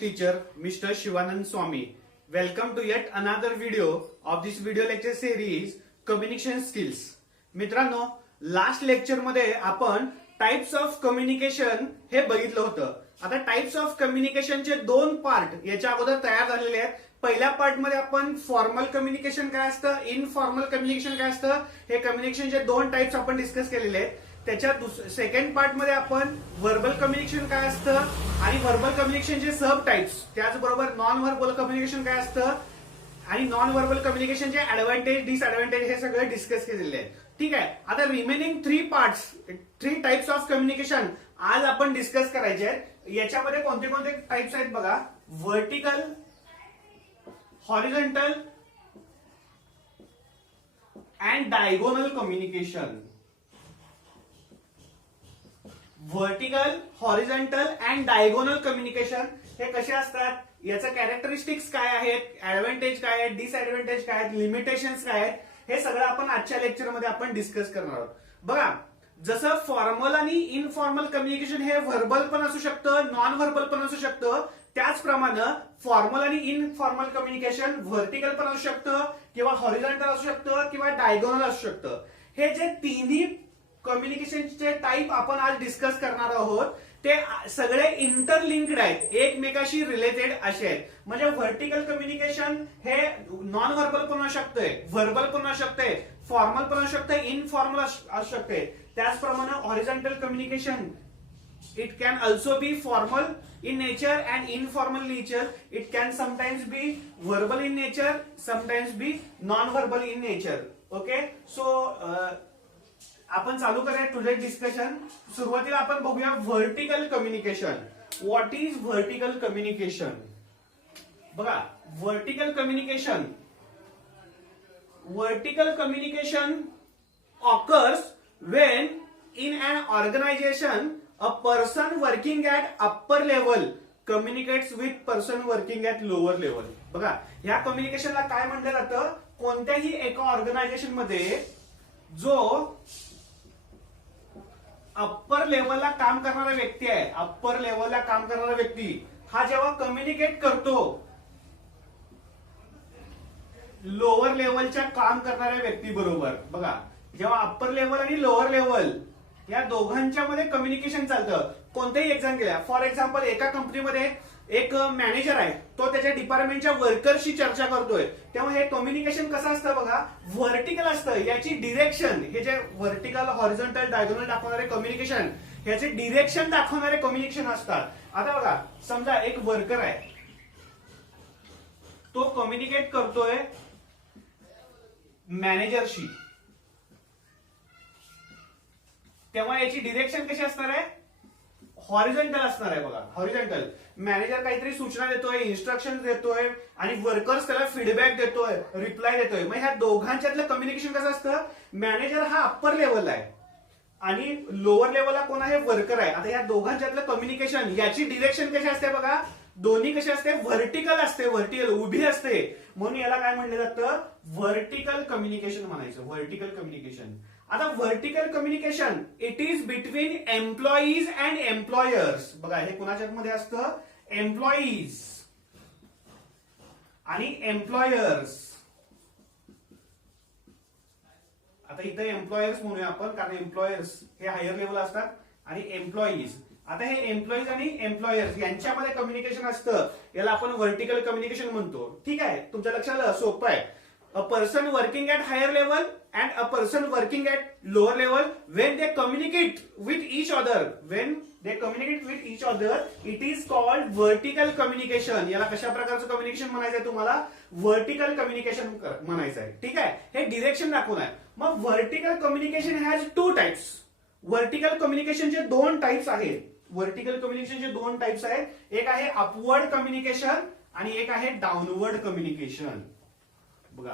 teacher, Mr. Shivanand Swami. Welcome to yet another video of this video lecture series, Communication Skills. मित्रांनो, last lecture मध्ये आपण types of communication हे बघितलं होतं. आता टाइप्स ऑफ कम्युनिकेशनचे दोन पार्ट याच्या अगोदर तयार झालेले आहेत. पहिल्या पार्ट मध्ये आपण फॉर्मल कम्युनिकेशन काय असतं, इनफॉर्मल कम्युनिकेशन काय असतं, हे कम्युनिकेशनचे दोन टाइप्स आपण डिस्कस केलेले आहेत. त्याच्या सेकंड पार्ट मध्ये आपण व्हर्बल कम्युनिकेशन काय असतं आणि व्हर्बल कम्युनिकेशनचे सब टाइप्स, त्याचबरोबर नॉन व्हर्बल कम्युनिकेशन काय असतं आणि नॉन व्हर्बल कम्युनिकेशनचे ऍडव्हान्टेज डिसएडव्हान्टेज हे सगळं डिस्कस केलेले आहे. ठीक आहे. आता remaining three types of communication आज आपण डिस्कस करायचे आहेत. याच्यामध्ये कोणते कोणते टाइप्स आहेत बघा. Vertical, horizontal and diagonal communication. Vertical, horizontal and diagonal communication हे कसे असतात, याचं कॅरेक्टरिस्टिक्स काय आहेत, ऍडव्हान्टेज काय आहेत, डिसएडव्हान्टेज काय आहेत, लिमिटेशन्स काय आहेत, हे सगळं आपण आजच्या लेक्चरमध्ये आपण डिस्कस करणार आहोत. बघा, जसं फॉर्मल आणि इनफॉर्मल कम्युनिकेशन हे व्हर्बल पण असू शकतं, नॉन व्हर्बल पण असू शकतं, त्याचप्रमाणे फॉर्मल आणि इनफॉर्मल कम्युनिकेशन व्हर्टिकल पण असू शकतं किंवा हॉरिझॉन्टल असू शकतं किंवा डायगोनल असू शकतं. हे जे तिन्ही कम्युनिकेशनचे टाइप आपण आज डिस्कस करणार आहोत ते सगळे इंटरलिंक्ड आहेत, एकमेकाशी रिलेटेड असे आहेत. म्हणजे व्हर्टिकल कम्युनिकेशन हे नॉन व्हर्बल पण असू शकतंय, व्हर्बल पण असू शकतंय, फॉर्मल पण असू शकतंय, इनफॉर्मल असू शकतंय. त्याचप्रमाणे horizontal communication it can also be formal in nature and informal nature. It can sometimes be verbal in nature, sometimes be non-verbal in nature. Okay, so आपण चालू करूया टुडे डिस्कशन. सुरुवातीला आपण बघूया vertical communication. What is vertical communication? बघा, vertical communication occurs when in an organization a person working at upper level communicates with person working at lower level. बघा, या कम्युनिकेशनला काय म्हटलं जातं, कोणत्याही एका ऑर्गनायझेशन मध्ये जो अप्पर लेवलला काम करणारा व्यक्ती आहे, अप्पर लेवलला काम करणारा व्यक्ती हा जेव्हा कम्युनिकेट करतो लोअर लेवलच्या काम करणाऱ्या व्यक्ती बरोबर, बघा, जेव्हा अप्पर लेवल आणि लोअर लेवल या दोघांच्या मध्ये कम्युनिकेशन चालतं. कोणत्याही एक्झाम केल्या, फॉर एक्झाम्पल एका कंपनीमध्ये एक मॅनेजर आहे, तो त्याच्या डिपार्टमेंटच्या वर्करशी चर्चा करतोय, तेव्हा हे कम्युनिकेशन कसं असतं बघा, व्हर्टिकल असतं. याची डिरेक्शन, हे जे व्हर्टिकल, हॉरिझॉन्टल, डायगोनल दाखवणारे कम्युनिकेशन, ह्याचे डिरेक्शन दाखवणारे कम्युनिकेशन असतात. आता बघा, समजा एक वर्कर आहे, तो कम्युनिकेट करतोय मॅनेजरशी, तेव्हा याची डिरेक्शन कशी असणार आहे, हॉरिझॉन्टल असणार आहे. बघा, हॉरिझॉन्टल, मॅनेजर काहीतरी सूचना देतोय, इन्स्ट्रक्शन देतोय आणि वर्कर्स त्याला फीडबॅक देतोय, रिप्लाय देतोय. मग ह्या दोघांच्यातलं कम्युनिकेशन कसं असतं, मॅनेजर हा अप्पर लेवलला आहे आणि लोअर लेवलला कोण आहे, वर्कर आहे. आता या दोघांच्यातलं कम्युनिकेशन, याची डिरेक्शन कशी असते बघा, दोन्ही कशी असते, व्हर्टिकल असते, व्हर्टिकल उभी असते. म्हणून याला काय म्हणलं जातं, व्हर्टिकल कम्युनिकेशन म्हणायचं, व्हर्टिकल कम्युनिकेशन. आता vertical communication it is between employees and employers. बघा, हे कुणाच्या मध्ये असतं, एम्प्लॉईज आणि एम्प्लॉयर्स. आता इथे एम्प्लॉयर्स म्हणूया आपण, कारण एम्प्लॉयर्स हे हायर लेवल असतात आणि एम्प्लॉईज. आता हे एम्प्लॉईज आणि एम्प्लॉयर्स यांच्यामध्ये कम्युनिकेशन असतं, याला आपण व्हर्टिकल कम्युनिकेशन म्हणतो. ठीक आहे, तुमच्या लक्षात आलं, सोपं आहे. A person working at higher level and a person working at lower level, when they communicate with each other, it is called vertical communication. याला कशा प्रकारचं कम्युनिकेशन म्हणायचंय तुम्हाला, व्हर्टिकल कम्युनिकेशन म्हणायचं आहे. ठीक आहे, हे डिरेक्शन दाखवून आहे. मग vertical communication has two types. Vertical कम्युनिकेशनचे दोन टाइप्स आहेत. व्हर्टिकल कम्युनिकेशनचे दोन टाइप्स आहेत. एक आहे अपवर्ड कम्युनिकेशन आणि एक आहे डाऊनवर्ड कम्युनिकेशन. बघा,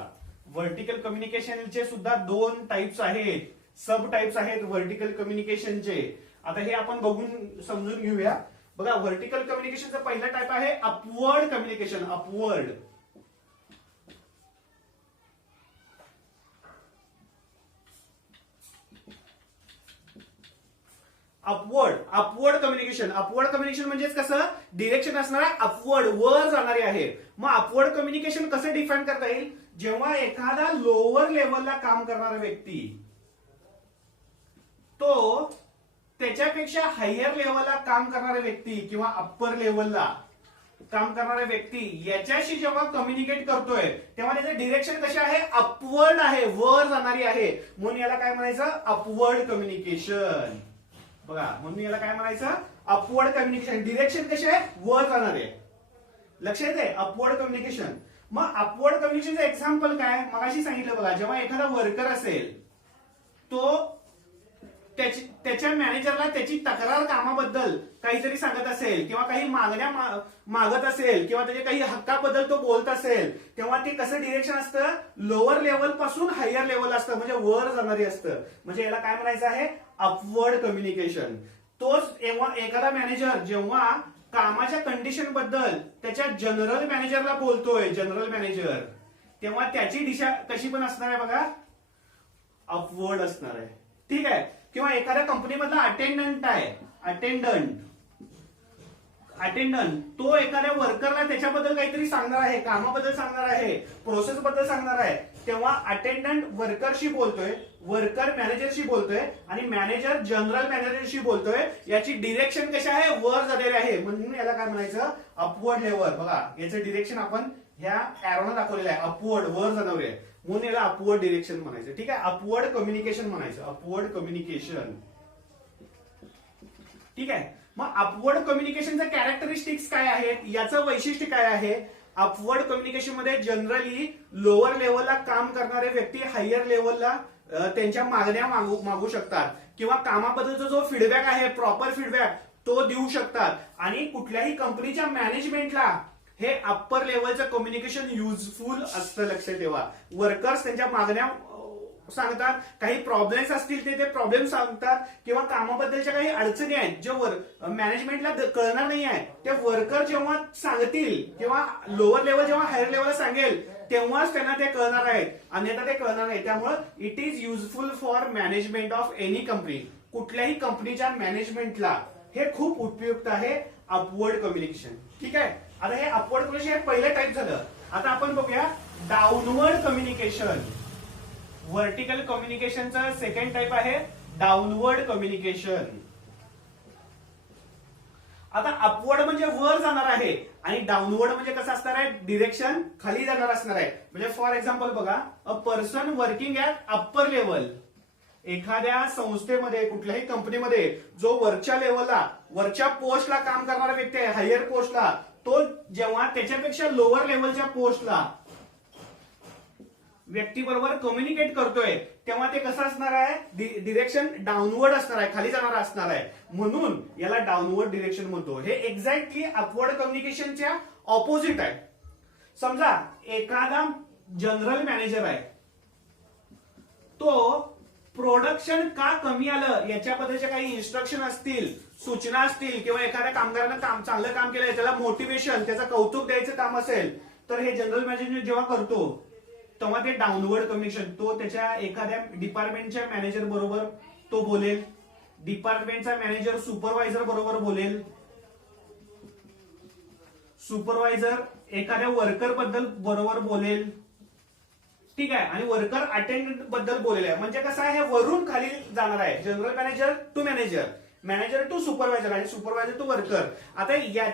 व्हर्टिकल कम्युनिकेशनचे सुद्धा दोन टाइप्स आहेत, सब टाइप्स आहेत व्हर्टिकल कम्युनिकेशनचे. आता हे आपण बघून समजून घेऊया. बघा, व्हर्टिकल कम्युनिकेशनचा पहिला टाइप आहे upward communication. Upward, upward communication म्हणजेच कसं डिरेक्शन असणार आहे अपवर्ड वर जाणारी आहे. मग अपवर्ड कम्युनिकेशन कसं डिफाईन करता येईल, जेव्हा एखादा लोअर लेवलला काम करणारा व्यक्ती तो त्याच्यापेक्षा हायर लेवलला काम करणारा व्यक्ती किंवा अप्पर लेवलला काम करणारा व्यक्ती याच्याशी जेव्हा कम्युनिकेट करतोय तेव्हा त्याचं डिरेक्शन कशी आहे, अपवर्ड आहे, वर जाणारी आहे. म्हणून याला काय म्हणायचं, अपवर्ड कम्युनिकेशन. बघा, म्हणून याला काय म्हणायचं, अपवर्ड कम्युनिकेशन. डिरेक्शन कशी आहे, वर जाणार आहे. लक्षात आहे, अपवर्ड कम्युनिकेशन. मग अपवर्ड कम्युनिकेशनचं एक्झाम्पल काय, मगाशी सांगितलं बघा, जेव्हा एखादा वर्कर असेल तो त्याच्या मॅनेजरला त्याची तक्रार कामाबद्दल काहीतरी सांगत असेल किंवा काही मागण्या मागत असेल किंवा त्याच्या काही हक्काबद्दल तो बोलत असेल, तेव्हा ते कसं डिरेक्शन असतं, लोअर लेवल पासून हायर लेवल असतं, म्हणजे वर जाणारी असतं. म्हणजे याला काय म्हणायचं आहे, अपवर्ड कम्युनिकेशन. तोच एखादा मॅनेजर जेव्हा कामाच्या कंडिशन बद्दल त्याच्या जनरल मॅनेजरला बोलतोय, जनरल मॅनेजर, तेव्हा त्याची दिशा कशी पण असणार आहे बघा, अपवर्ड असणार आहे. ठीक आहे. किंवा एखाद्या कंपनीमधला अटेंडंट तो एखाद्या वर्करला त्याच्याबद्दल काहीतरी सांगणार आहे, कामाबद्दल सांगणार आहे, प्रोसेस बद्दल सांगणार आहे, तेव्हा अटेंडंट वर्करशी बोलतोय, वर्कर मॅनेजरशी बोलतोय आणि मॅनेजर जनरल मॅनेजरशी बोलतोय. याची डिरेक्शन कशी आहे, वर झालेली आहे. म्हणून याला काय म्हणायचं, अपवर्ड लेवल. बघा, याचं डिरेक्शन आपण ह्या एरोनं दाखवलेलं आहे, अपवर्ड, वर जाणार आहे, म्हणून याला अपवर्ड डिरेक्शन म्हणायचं. ठीक आहे, अपवर्ड कम्युनिकेशन म्हणायचं, अपवर्ड कम्युनिकेशन. ठीक आहे. मग अपवर्ड कम्युनिकेशनचे कॅरेक्टरिस्टिक्स काय आहेत, याचं वैशिष्ट्य काय आहे. अपवर्ड कम्युनिकेशन मध्ये जनरली लोअर लेवलला काम करणारे व्यक्ती हायर लेवलला त्यांच्या मागण्या मागू शकतात किंवा कामाबद्दलचा जो फीडबॅक आहे, प्रॉपर फीडबॅक तो देऊ शकतात. आणि कुठल्याही कंपनीच्या मॅनेजमेंटला हे अप्पर लेवलचं कम्युनिकेशन युजफुल असतं. लक्षात ठेवा, वर्कर्स त्यांच्या मागण्या सांगतात, काही प्रॉब्लेम्स असतील ते प्रॉब्लेम सांगतात किंवा कामाबद्दलच्या काही अडचणी आहेत जे मॅनेजमेंटला कळणार नाही आहे, ते वर्कर जेव्हा सांगतील किंवा लोअर लेवल जेव्हा हायर लेवलला सांगेल तेव्हाच त्यांना ते कळणार आहेत, अन्यथा ते कळणार नाही. त्यामुळे it is useful for management of any company. कुठल्याही कंपनीच्या मॅनेजमेंटला हे खूप उपयुक्त आहे अपवर्ड कम्युनिकेशन. ठीक आहे. आता हे अपवर्ड कम्युनिकेशन पहिलं टाईप झालं. आता आपण बघूया डाऊनवर्ड कम्युनिकेशन. व्हर्टिकल कम्युनिकेशनचा सेकंड टाईप आहे डाऊनवर्ड कम्युनिकेशन. आता अपवर्ड म्हणजे वर जाणार आहे आणि डाऊनवर्ड म्हणजे कसं असणार आहे, डिरेक्शन खाली जाणार असणार आहे. म्हणजे फॉर एक्झाम्पल बघा, a person working at upper level. एखाद्या संस्थेमध्ये, कुठल्याही कंपनीमध्ये जो वरच्या लेवलला, वरच्या पोस्टला काम करणारा व्यक्ती आहे, हायर पोस्टला, तो जेव्हा त्याच्यापेक्षा लोअर लेवलच्या पोस्टला व्यक्ती बरोबर कम्युनिकेट करतोय तेव्हा ते कसं असणार आहे, डिरेक्शन डाऊनवर्ड असणार आहे, खाली जाणार असणार आहे. म्हणून याला डाऊनवर्ड डिरेक्शन म्हणतो. हे एक्झॅक्टली अपवर्ड कम्युनिकेशनच्या ऑपोजिट आहे. समजा एखादा जनरल मॅनेजर आहे, तो प्रोडक्शन का कमी आलं याच्याबद्दलचे काही इन्स्ट्रक्शन असतील, सूचना असतील किंवा एखाद्या कामगारानं चांगलं काम केलंय त्याला मोटिवेशन, त्याचं कौतुक द्यायचं काम असेल, तर हे जनरल मॅनेजर जेव्हा करतो तेव्हा ते डाऊनवर्ड कम्युनिकेशन. तो त्याच्या एखाद्या डिपार्टमेंटच्या मॅनेजर बरोबर तो बोलेल, डिपार्टमेंटचा मॅनेजर सुपरवायझर बरोबर बोलेल, सुपरवायझर एखाद्या वर्कर बद्दल बरोबर बोलेल. ठीक आहे. आणि वर्कर अटेंडंट बद्दल बोलेल. म्हणजे कसं आहे, हे वरून खाली जाणार आहे, general manager to manager, manager to supervisor आणि सुपरवायझर टू वर्कर. आता या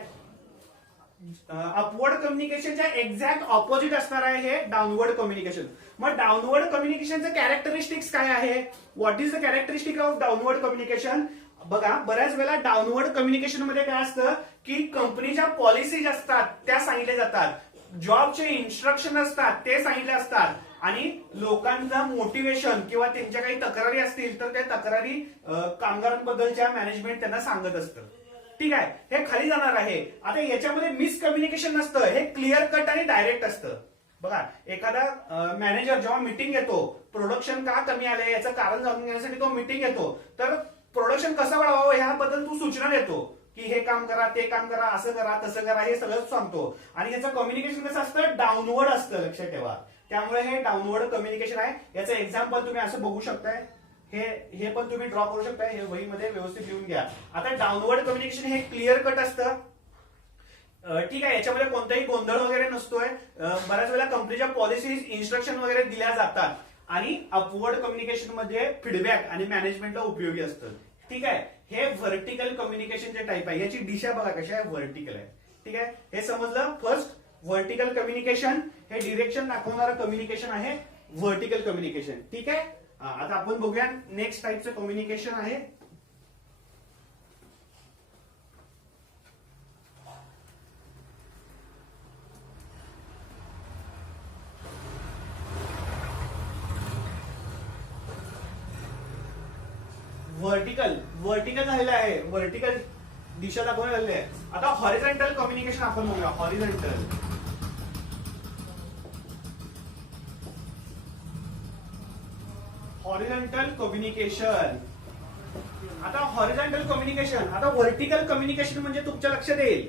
अपवर्ड कम्युनिकेशनच्या एक्झॅक्ट ऑपोजिट असणार आहे हे डाऊनवर्ड कम्युनिकेशन. मग डाऊनवर्ड कम्युनिकेशनचं कॅरेक्टरिस्टिक्स काय आहे, what is the characteristic of downward communication. बघा, बऱ्याच वेळेला डाऊनवर्ड कम्युनिकेशन मध्ये काय असतं की कंपनीच्या पॉलिसीज असतात त्या सांगितल्या जातात, जॉबचे इन्स्ट्रक्शन असतात ते सांगितले असतात आणि लोकांचा मोटिवेशन किंवा त्यांच्या काही तक्रारी असतील तर त्या तक्रारी कामगारांबद्दलच्या मॅनेजमेंट त्यांना सांगत असतं. ठीक आहे. हे खाली जाणार आहे. आता याच्यामध्ये मिसकम्युनिकेशन नसतं, हे क्लिअर कट आणि डायरेक्ट असतं. बघा, एखादा मॅनेजर जेव्हा मीटिंग घेतो, प्रोडक्शन का कमी आलंय याचं कारण जाणून घेण्यासाठी तो मीटिंग घेतो, तर प्रोडक्शन कसं वाढवावं ह्याबद्दल तू सूचना देतो की हे काम करा, ते काम करा, असं करा, तसं करा, हे सगळं सांगतो. आणि याचं कम्युनिकेशन कसं असतं, डाऊनवर्ड असतं. लक्षात ठेवा. त्यामुळे हे डाऊनवर्ड कम्युनिकेशन आहे. याचं एक्झाम्पल तुम्ही असं बघू शकताय. हे पण तुम्ही ड्रॉ करू शकता, हे वहीमध्ये व्यवस्थित लिहून घ्या. आता डाऊनवर्ड कम्युनिकेशन हे क्लिअर कट असतं, ठीक आहे, याच्यामध्ये कोणताही गोंधळ वगैरे नसतोय. बऱ्याच वेळेला कंपनीच्या पॉलिसीज इन्स्ट्रक्शन वगैरे दिल्या जातात आणि अपवर्ड कम्युनिकेशन मध्ये फीडबॅक आणि मॅनेजमेंटला उपयोगी असतं. ठीक आहे, हे व्हर्टिकल कम्युनिकेशनचे टाईप आहे. याची दिशा बघा कशी आहे, व्हर्टिकल आहे. ठीक आहे, हे समजलं. फर्स्ट व्हर्टिकल कम्युनिकेशन हे डिरेक्शन दाखवणारं कम्युनिकेशन आहे, व्हर्टिकल कम्युनिकेशन. ठीक आहे, आता आपण बघूया नेक्स्ट टाईपचं कम्युनिकेशन आहे व्हर्टिकल. व्हर्टिकल झालेलं आहे, व्हर्टिकल दिशा दाखवून झालेली आहे. आता हॉरिझॉन्टल कम्युनिकेशन आपण बघूया. Horizontal horizontal communication. आता हॉरिझॉन्टल कम्युनिकेशन, आता व्हर्टिकल कम्युनिकेशन म्हणजे तुमच्या लक्षात येईल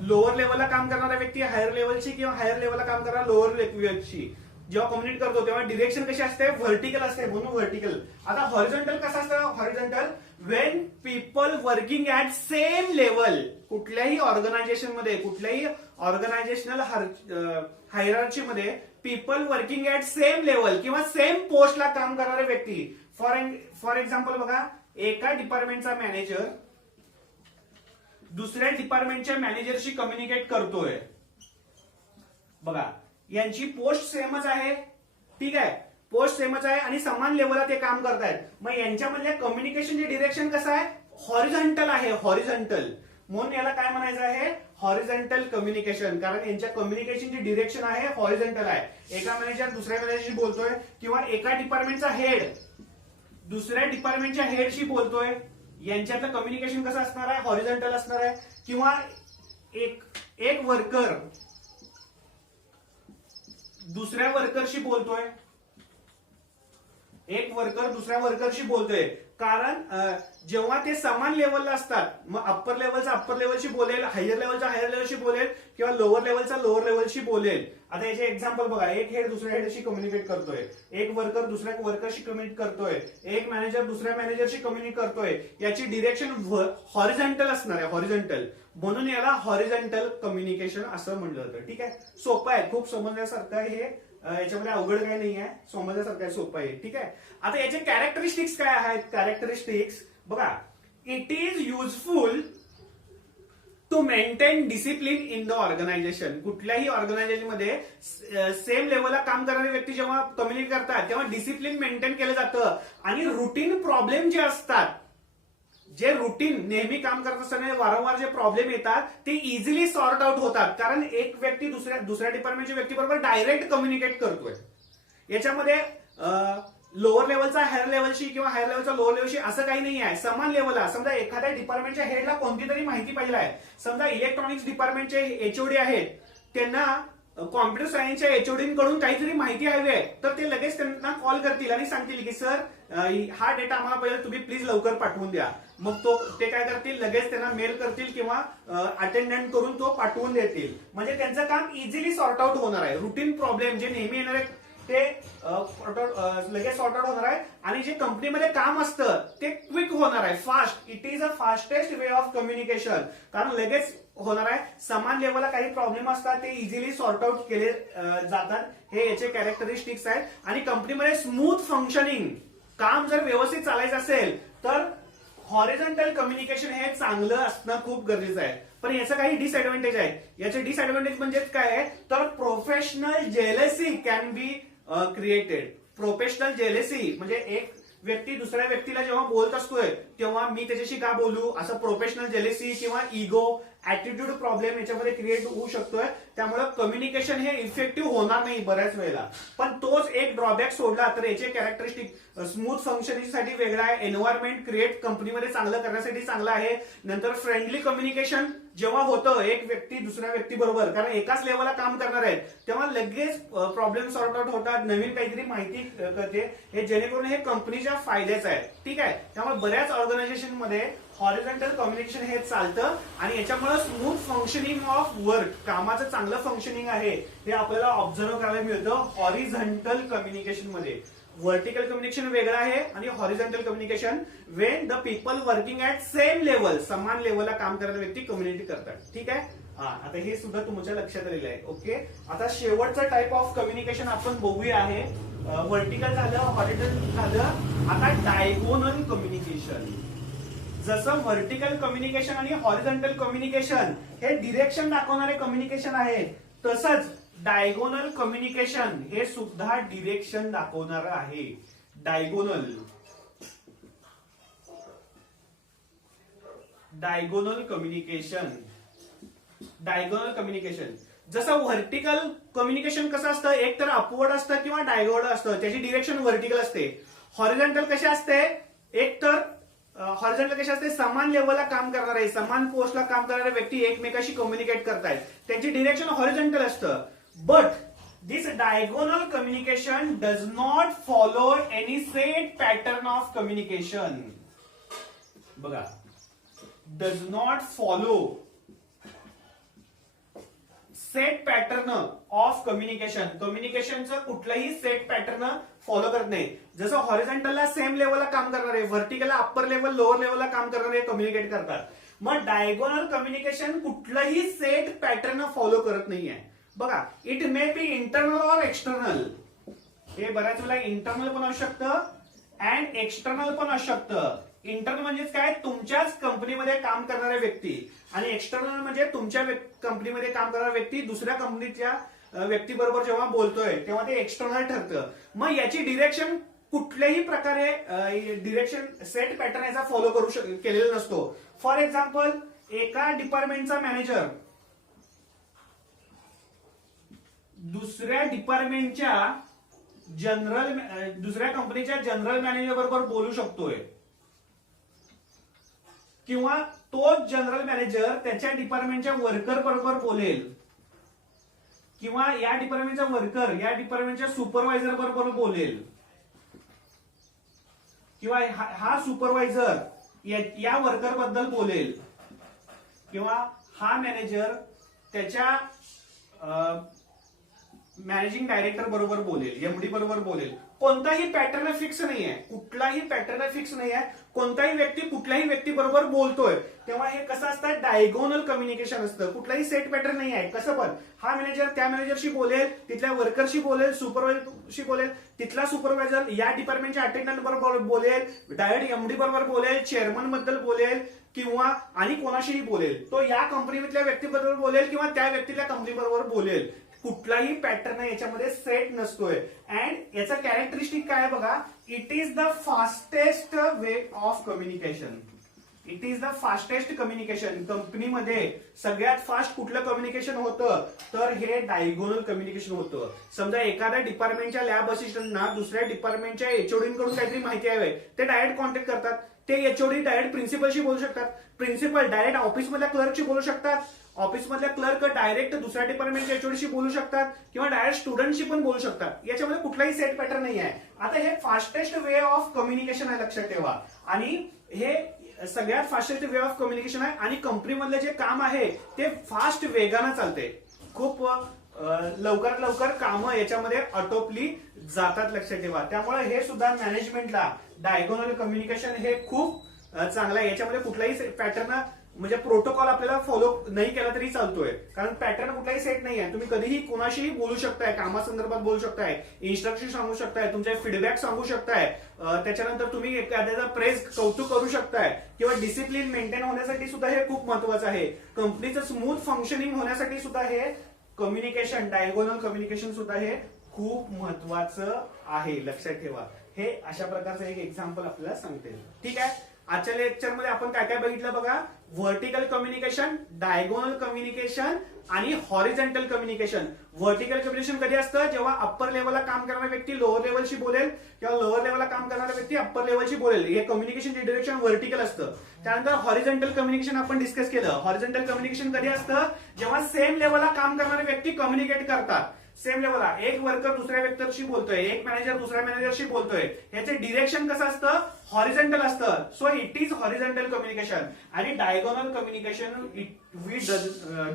लोअर लेवलला काम करणारा व्यक्ती हायर लेवलची किंवा हायर लेवलला काम करणारा लोअर लेवलची जेव्हा कम्युनिकेट करतो तेव्हा डिरेक्शन कशी असते, व्हर्टिकल असते, म्हणून व्हर्टिकल. आता हॉरिझॉन्टल कसं असतं, horizontal Wien people working at same level. कुठल्याही ऑर्गनायझेशन मध्ये, कुठल्याही ऑर्गनायझेशनल हायरार्ची मध्ये people working at same level किंवा सेम पोस्टला काम करणारे व्यक्ती. फॉर एक्झाम्पल बघा, एका डिपार्टमेंटचा मॅनेजर दुसऱ्या डिपार्टमेंटच्या मॅनेजरशी कम्युनिकेट करतोय. बघा, यांची पोस्ट सेमच आहे. ठीक आहे, पोस्ट सेमच आहे आणि समान लेवलला ते काम करतायत. मग यांच्यामधल्या कम्युनिकेशनचे डिरेक्शन कसं आहे, हॉरिझॉन्टल आहे, हॉरिझॉन्टल. म्हणून याला काय म्हणायचं आहे, हॉरिझॉन्टल कम्युनिकेशन. कारण यांच्या कम्युनिकेशनची डिरेक्शन आहे हॉरिझॉन्टल आहे. एका मॅनेजर दुसऱ्या मॅनेजरशी बोलतोय किंवा एका डिपार्टमेंटचा हेड दुसऱ्या डिपार्टमेंटच्या हेडशी बोलतोय, यांच्यातलं कम्युनिकेशन कसं असणार आहे, हॉरिझॉन्टल असणार आहे. किंवा एक वर्कर दुसऱ्या वर्करशी बोलतोय, एक वर्कर दुसऱ्या वर्करशी बोलतोय. कारण जेव्हा ते समान लेवलला असतात मग अप्पर लेवलचा अप्पर लेवलशी बोलेल, हायर लेवलचा हायर लेवलशी बोलेल किंवा लोअर लेवलचा लोअर लेवलशी बोलेल. आता याचे एक्झाम्पल बघा, एक हेड दुसऱ्या हेडशी कम्युनिकेट करतोय, एक वर्कर दुसऱ्या वर्करशी कम्युनिकेट करतोय, एक मॅनेजर दुसऱ्या मॅनेजरशी कम्युनिकेट करतोय. याची डिरेक्शन हॉरिझॉन्टल असणार आहे, हॉरिझॉन्टल. म्हणून याला हॉरिझॉन्टल कम्युनिकेशन असं म्हटलं जातं. ठीक आहे, सोपं आहे, खूप समजण्यासारखं आहे हे, याच्यामध्ये अवघड काही नाही आहे, समजण्यासारखं आहे, सोपं आहे. ठीक आहे, आता याचे कॅरेक्टरिस्टिक्स काय आहेत, कॅरेक्टरिस्टिक्स बघा. It is useful to maintain discipline in the organisation. कुठल्याही ऑर्गनायझेशन मध्ये सेम लेवलला काम करणारे व्यक्ती जेव्हा कम्युनिकेट करतात तेव्हा डिसिप्लिन मेंटेन केलं जातं आणि रुटीन प्रॉब्लेम जे असतात, जे रुटीन नेहमी काम करत असताना वारंवार जे प्रॉब्लेम येतात ते इझिली सॉर्ट आउट होतात. कारण एक व्यक्ती दुसऱ्या डिपार्टमेंटच्या व्यक्तीबरोबर डायरेक्ट कम्युनिकेट करतोय. याच्यामध्ये लोअर लेवलचा हायर लेवलशी किंवा हायर लेवलचा लोअर लेवलशी असं काही नाही आहे, समान लेवलला. समजा एखाद्या डिपार्टमेंटच्या हेडला कोणती तरी माहिती पाहिजे आहे, समजा इलेक्ट्रॉनिक्स डिपार्टमेंटचे एचओडी आहेत, त्यांना कॉम्प्युटर सायन्सच्या एचओडींकडून काहीतरी माहिती हवी आहे, तर ते लगेच त्यांना कॉल करतील आणि सांगतील की सर हा डेटा आम्हाला पहिला तुम्ही प्लीज लवकर पाठवून द्या. मग ते काय करतील, लगेच त्यांना मेल करतील किंवा अटेंडंट करून तो पाठवून देतील. म्हणजे त्यांचं काम इझिली सॉर्ट आउट होणार आहे. रुटीन प्रॉब्लेम जे नेहमी येणार आहे ते लगेच सॉर्ट आउट होणार आहे आणि जे कंपनीमध्ये काम असतं ते क्विक होणार आहे, fast. It is a fastest way of communication. कारण लगेच होणार आहे. समान लेवलला काही प्रॉब्लेम असतात ते इझिली सॉर्ट आउट केले जातात. हे याचे कॅरेक्टरिस्टिक्स आहेत. आणि कंपनीमध्ये स्मूथ फंक्शनिंग, काम जर व्यवस्थित चालायचं असेल तर हॉरिझॉन्टल कम्युनिकेशन हे चांगलं असणं खूप गरजेचं आहे. पण याचं काही डिसएडव्हान्टेज आहे. याचे डिसएडव्हान्टेज म्हणजे काय आहे तर professional jealousy can be created. Professional jealousy म्हणजे एक व्यक्ती दुसऱ्या व्यक्तीला जेव्हा बोलत असतोय तेव्हा मी त्याच्याशी का बोलू असं प्रोफेशनल जेलसी किंवा इगो, ऍटिट्यूड प्रॉब्लेम याच्यामध्ये क्रिएट होऊ शकतोय. त्यामुळे कम्युनिकेशन हे इफेक्टिव्ह होणार नाही बऱ्याच वेळेला. पण तोच एक ड्रॉबॅक सोडला तर याचे कॅरेक्टरिस्टिक स्मूथ फंक्शनिंगसाठी वेगळा आहे, एन्व्हायरमेंट क्रिएट कंपनीमध्ये चांगलं करण्यासाठी चांगलं आहे. नंतर फ्रेंडली कम्युनिकेशन जेव्हा होतं एक व्यक्ती दुसऱ्या व्यक्तीबरोबर, कारण एकाच लेवलला काम करणार आहेत, तेव्हा लगेच प्रॉब्लेम सॉर्ट आउट होतात, नवीन काहीतरी माहिती कळते. हे जेणेकरून हे कंपनीच्या फायद्याचं आहे. ठीक आहे, त्यामुळे बऱ्याच ऑर्गनायझेशन मध्ये हॉरिझॉन्टल कम्युनिकेशन हे चालतं आणि याच्यामुळे स्मूथ फंक्शनिंग ऑफ वर्क, कामाचं चांगलं फंक्शनिंग आहे हे आपल्याला ऑब्झर्व्ह करायला मिळतं हॉरिझॉन्टल कम्युनिकेशन मध्ये. व्हर्टिकल कम्युनिकेशन वेगळं आहे आणि horizontal communication Wien the people working at same level, समान लेवलला काम करणारे व्यक्ती कम्युनिकेट करतात. ठीक आहे. आता हे सुद्धा तुमच्या लक्षात आलेलं आहे. ओके. आता शेवटचं टाइप ऑफ कम्युनिकेशन आपण बघूया आहे. व्हर्टिकल झालं, हॉरिझॉन्टल झालं, आता डायगोनल कम्युनिकेशन. जसं व्हर्टिकल कम्युनिकेशन आणि हॉरिझॉन्टल कम्युनिकेशन हे डिरेक्शन दाखवणारे कम्युनिकेशन आहेत, तसंच डायगोनल कम्युनिकेशन हे सुद्धा डिरेक्शन दाखवणार आहे. Diagonal communication. डायगोनल कम्युनिकेशन जसं व्हर्टिकल कम्युनिकेशन कसं असतं, एक तर अपवर्ड असतं किंवा डायगोनल असतं, त्याची डिरेक्शन व्हर्टिकल असते. हॉरिझॉन्टल कशी असते, एक तर हॉरिझॉन्टल कशी असते, समान लेवलला काम करणारे, समान पोस्टला काम करणारे व्यक्ती एकमेकाशी कम्युनिकेट करतायत, त्यांची डिरेक्शन हॉरिझॉन्टल असतं. But this diagonal communication does not follow any set pattern of communication. बघा, does not follow set pattern of communication. कम्युनिकेशनचं कुठलंही सेट पॅटर्न फॉलो करत नाही. जसं हॉरिझॉन्टलला सेम लेवलला काम करणारे, व्हर्टिकलला अप्पर लेवल लोअर लेवलला काम करणारे कम्युनिकेट करतात. मग डायगोनल कम्युनिकेशन कुठलंही सेट पॅटर्न फॉलो करत नाहीये. बघा, it may be internal or external. हे बऱ्याच वेळेला इंटरनल पण असू शकतं अँड एक्सटर्नल पण असू शकतं. इंटरनल म्हणजेच काय, तुमच्याच कंपनीमध्ये काम करणारे व्यक्ती, आणि एक्सटर्नल म्हणजे तुमच्या कंपनीमध्ये काम करणारा व्यक्ती दुसऱ्या कंपनीच्या व्यक्तीबरोबर जेव्हा बोलतोय तेव्हा ते एक्सटर्नल ठरतं. मग याची डिरेक्शन कुठल्याही प्रकारे डिरेक्शन सेट पॅटर्न याचा फॉलो केलेला नसतो. फॉर एक्झाम्पल, एका डिपार्टमेंटचा मॅनेजर दुसऱ्या डिपार्टमेंटच्या दुसऱ्या कंपनीच्या जनरल मॅनेजर बरोबर बोलू शकतोय, किंवा तोच जनरल मॅनेजर त्याच्या डिपार्टमेंटच्या वर्कर बरोबर बोलेल, किंवा या डिपार्टमेंटचा वर्कर या डिपार्टमेंटच्या सुपरवायझर बरोबर बोलेल, किंवा हा सुपरवायझर या वर्कर बद्दल बोलेल, किंवा हा मॅनेजर त्याच्या मॅनेजिंग डायरेक्टर बरोबर बोलेल, एमडी बरोबर बोलेल. कोणताही पॅटर्न फिक्स नाहीये, कुठलाही पॅटर्न फिक्स नाहीये. कोणताही व्यक्ती कुठल्याही व्यक्ती बरोबर बोलतोय तेव्हा हे कसं असतं, डायगोनल कम्युनिकेशन असतं. कुठलाही सेट पॅटर्न नाही आहे. कसं पण हा मॅनेजर त्या मॅनेजरशी बोलेल, तिथल्या वर्करशी बोलेल, सुपरवायझरशी बोलेल, तिथला सुपरवायझर या डिपार्टमेंटच्या अटेंडंट बरोबर बोलेल, डायरेक्ट एमडी बरोबर बोलेल, चेअरमन बद्दल बोलेल, किंवा आणि कोणाशीही बोलेल. तो या कंपनीतल्या व्यक्तीबरोबर बोलेल किंवा त्या व्यक्तीच्या कंपनी बरोबर बोलेल. कुठलाही पॅटर्न याच्यामध्ये सेट नसतोय. अँड याचा कॅरेक्टरिस्टिक काय बघा, it is the fastest way of communication. It is the fastest communication. कंपनीमध्ये सगळ्यात फास्ट कुठलं कम्युनिकेशन होतं, तर हे डायगोनल कम्युनिकेशन होतं. समजा एखाद्या डिपार्टमेंटच्या लॅब असिस्टंटना दुसऱ्या डिपार्टमेंटच्या एचओडी कडून काहीतरी माहिती हवी, ते डायरेक्ट कॉन्टॅक्ट करतात. ते एचओडी डायरेक्ट प्रिन्सिपलशी बोलू शकतात, प्रिन्सिपल डायरेक्ट ऑफिसमधल्या क्लर्कशी बोलू शकतात, ऑफिसमधल्या क्लर्क डायरेक्ट दुसऱ्या डिपार्टमेंटच्या एचओडीशी बोलू शकतात, किंवा डायरेक्ट स्टुडंटशी पण बोलू शकतात. याच्यामध्ये कुठलाही सेट पॅटर्न नाही आहे. आता हे फास्टेस्ट वे ऑफ कम्युनिकेशन आहे, लक्षात ठेवा. आणि हे सगळ्यात फास्टेस्ट वे ऑफ कम्युनिकेशन आहे. आणि कंपनीमधलं जे काम आहे ते फास्ट वेगानं चालते. खूप लवकरात लवकर कामं याच्यामध्ये आटोपली जातात, लक्षात ठेवा. त्यामुळे हे सुद्धा मॅनेजमेंटला डायगोनल कम्युनिकेशन हे खूप चांगलं आहे. याच्यामध्ये कुठलाही पॅटर्न म्हणजे प्रोटोकॉल आपल्याला फॉलो नाही केला तरी चालतोय, कारण पॅटर्न कुठलाही सेट नाही आहे. तुम्ही कधीही कोणाशीही बोलू शकताय, कामासंदर्भात बोलू शकताय, इन्स्ट्रक्शन सांगू शकताय, तुमचे फीडबॅक सांगू शकताय, त्याच्यानंतर तुम्ही एखाद्याचा प्रेस कौतुक करू शकताय, किंवा डिसिप्लिन मेंटेन होण्यासाठी सुद्धा हे खूप महत्वाचं आहे. कंपनीचं स्मूथ फंक्शनिंग होण्यासाठी सुद्धा हे कम्युनिकेशन, डायगोनल कम्युनिकेशन सुद्धा हे खूप महत्वाचं आहे, लक्षात ठेवा. हे अशा प्रकारचं एक एक्झाम्पल आपल्याला सांगते. ठीक आहे. आजच्या लेक्चरमध्ये आपण काय काय बघितलं बघा, व्हर्टिकल कम्युनिकेशन, डायगोनल कम्युनिकेशन आणि हॉरिझॉन्टल कम्युनिकेशन. व्हर्टिकल कम्युनिकेशन कधी असतं, जेव्हा अप्पर लेवलला काम करणारा व्यक्ती लोअर लेवलशी बोलेल, किंवा लोअर लेवलला काम करणारा व्यक्ती अप्पर लेवलशी बोलेल. हे कम्युनिकेशन डिरेक्शन व्हर्टिकल असतं. त्यानंतर हॉरिझॉन्टल कम्युनिकेशन आपण डिस्कस केलं. हॉरिझॉन्टल कम्युनिकेशन कधी असतं, जेव्हा सेम लेवलला काम करणारे व्यक्ती कम्युनिकेट करतात. सेम लेवलला एक वर्कर दुसऱ्या व्यक्तीशी बोलतोय, एक मॅनेजर दुसऱ्या मॅनेजरशी बोलतोय, ह्याचे डिरेक्शन कसं असतं, हॉरिझॉन्टल असतं. So it is horizontal communication. आणि diagonal communication we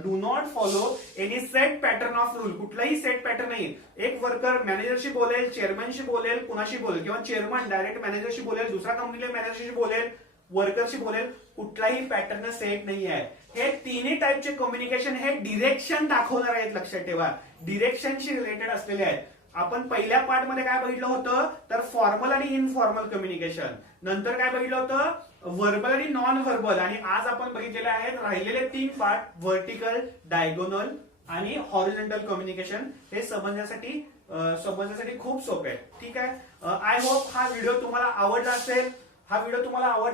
do not follow any set pattern of rule. कुठलाही सेट पॅटर्न नाही. एक वर्कर मॅनेजरशी बोलेल, चेअरमॅनशी बोलेल, कुणाशी बोलेल, किंवा चेअरमन डायरेक्ट मॅनेजरशी बोलेल, दुसऱ्या कंपनीला मॅनेजरशी बोलेल, वर्करशी बोलेल. कुठलाही पॅटर्न सेट नाही आहे. हे तिन्ही टाईपचे कम्युनिकेशन हे डिरेक्शन दाखवणार आहेत, लक्षात ठेवा. डिरेक्शनशी रिलेटेड असलेले आहेत. आपण पहिल्या पार्ट मध्ये काय बघितलं होतं, तर फॉर्मल आणि इनफॉर्मल कम्युनिकेशन. नंतर काय बघितलं होतं, व्हर्बल आणि नॉन व्हर्बल. आणि आज आपण बघितलेले आहेत राहिलेले 3 पार्ट, व्हर्टिकल, डायगोनल आणि हॉरिझॉन्टल कम्युनिकेशन. हे समजण्यासाठी खूप सोपे आहे. ठीक आहे. आय होप हा व्हिडिओ तुम्हाला आवडला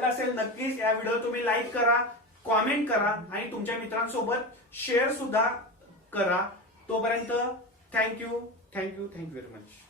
असेल. नक्कीच या व्हिडिओ तुम्ही लाईक करा, कॉमेंट करा आणि तुमच्या मित्रांसोबत शेअर सुद्धा करा. तोपर्यंत थँक्यू व्हेरी मच.